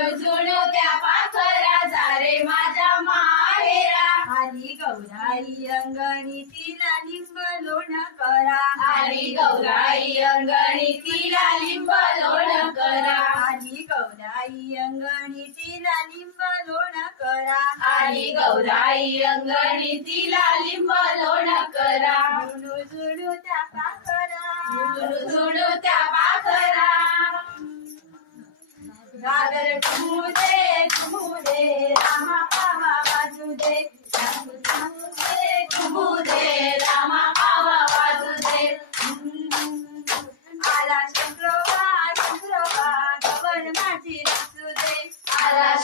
जुळू त्या पाखरा जारे माझ्या माहेरा. आली गौराई अंगणी तिला लिंब लोण करा. आली गौराई अंगणी तिला लिंब लोण करा. आली गौराई अंगणी तिला लिंब लोण करा. आली गौराई अंगणी तिला लिंब लोण करा. जुळू जुळू त्या पाखरा. जुळू त्या पाखरा. घागर घुमू दे रामा पावा वाजू दे. घुमू दे रामा पावा वाजू दे. आला शंकरोबा गगन माझी रचू दे. आला